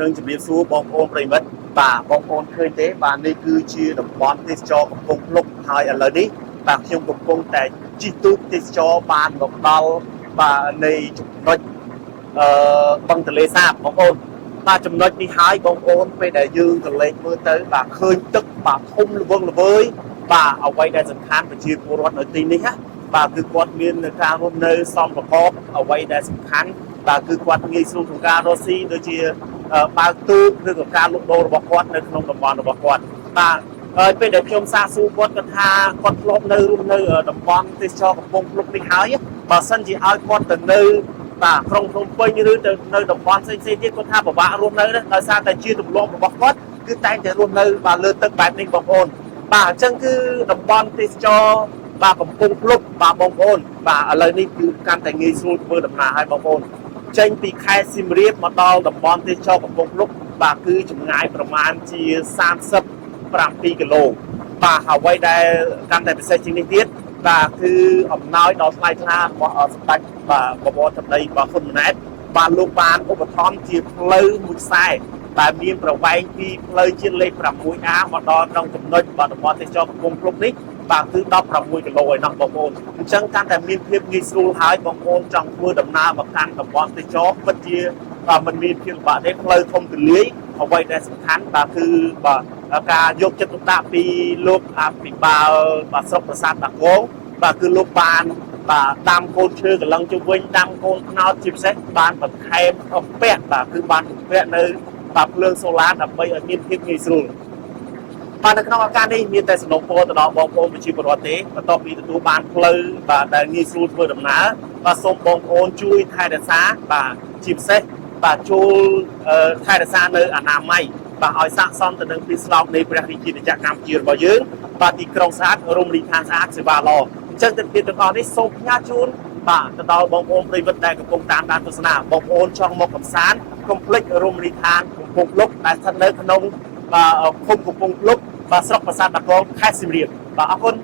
នឹងជំរាបសួរបងប្អូនប្រិមិត្តបាទបងប្អូនឃើញទេបាទនេះគឺជាតំបន់ទេសចរកំពង់ភ្លុកហើយឥឡូវនេះបាទខ្ញុំកំពុងតែជិះទូកទេសចរបានមកដល់បាទនៃចំណុចបឹងទន្លេសាបបងប្អូនបាទចំណុចនេះហើយបងប្អូនពេលដែលយើងទៅលេងមើលទៅបាទឃើញទឹកបាទធំល្វឹងល្វើយបាទអ្វីដែលសំខាន់ប្រជាពលរដ្ឋនៅទីនេះណាបាទគឺគាត់មានការរស់នៅសមប្រកបអ្វីដែលសំខាន់បាទគឺគាត់ងាយស្រួលក្នុងការរស់ស៊ីដូចជាបើកទូកឬក៏ការលក់ដូររបស់គាត់នៅក្នុងតំបន់របស់គាត់បាទហើយពេលដែលខ្ញុំសាកសួរគាត់គាត់ថាគាត់ធ្លាប់នៅរស់នៅតំបន់ទេសចរកំពង់ភ្លុកនេះហើយបើសិនជាឲ្យគាត់ទៅនៅបាទក្រុងភ្នំពេញឬទៅនៅតំបន់ផ្សេងៗទៀតគាត់ថាពិបាករស់នៅណាដោយសារតែជាទម្លាប់របស់គាត់គឺតែងតែរស់នៅបាទលើទឹកបែបនេះបងប្អូនបាទអញ្ចឹងគឺតំបន់ទេសចរបាទកំពង់ភ្លុកបាទបងប្អូនបាទឥឡូវនេះគឺកាន់តែងាយស្រួលធ្វើដំណើរឲ្យបងប្អូនចេញពីខេត្តសៀមរាបមកដល់តំបន់ទេសចរកំពង់ភ្លុកបាទគឺចម្ងាយប្រមាណជា37គីឡូបាទអ្វីដែលកាន់តែពិសេសជាងនេះទៀតបាទគឺអំណោយដល់ថ្លៃថ្លារបស់សម្ដេចបាទបវរធិបតីបាទហ៊ុនម៉ាណែតបាទលោកបានឧបត្ថម្ភជាផ្លូវមួយខ្សែដែលមានប្រវែងពីផ្លូវជាតិលេខ 6A មកដល់ក្នុងចំណុចបាទតំបន់ទេសចរកំពង់ភ្លុកនេះបាទគឺ16គីឡូឯណោះបងប្អូនអញ្ចឹងកាន់តែមានភាពងាយស្រួលហើយបងប្អូនចង់ធ្វើដំណើរមកកាន់តំបន់ទេសចរពិតជាមិនមានភាពលំបាកទេផ្លូវធំទូលាយអ្វីដែលសំខាន់បាទគឺបាទការយកចិត្តទុកដាក់ពីលោកអភិបាលបាទស្រុកប្រាសាទតាគងបាទគឺលោកបានបាទដាំកូនឈើកន្លងជុំវិញដាំកូនខ្នោតជាពិសេសបានបន្ថែមអំពាក់បាទគឺបានអំពាក់នៅបាទភ្លើងសូឡាដើម្បីឲ្យមានភាពងាយស្រួលបាទនៅក្នុងឱកាសនេះមានតែសំណូមពរទៅដល់បងប្អូនប្រជាពលរដ្ឋទេបន្ទាប់ពីទទួលបានផ្លូវបាទដែលងាយស្រួលធ្វើដំណើរបាទសូមបងប្អូនជួយថែរក្សាបាទជាពិសេសបាទចូលថែរក្សានៅអនាម័យបាទឲ្យស័ក្តិសមទៅនឹងពីស្លោកនៃព្រះរាជាណាចក្រកម្ពុជារបស់យើងបាទទីក្រុងស្អាតរមណីយដ្ឋានស្អាតសេវាល្អអញ្ចឹងទៅទៀតទាំងអស់នេះសូមផ្ញើជូនបាទទៅដល់បងប្អូនប្រិយមិត្តដែលកំពុងតាមដានទស្សនាបងប្អូនចង់មកកម្សាន្តកុំភ្លេចរមណីយដ្ឋានកំពង់ភ្លុកដែលស្ថិតនៅក្នុងបាទភូមិកំពង់ភ្លុកបាទស្រុកប្រាសាទតាគងខេត្តសៀមរាបបាទអរគុណ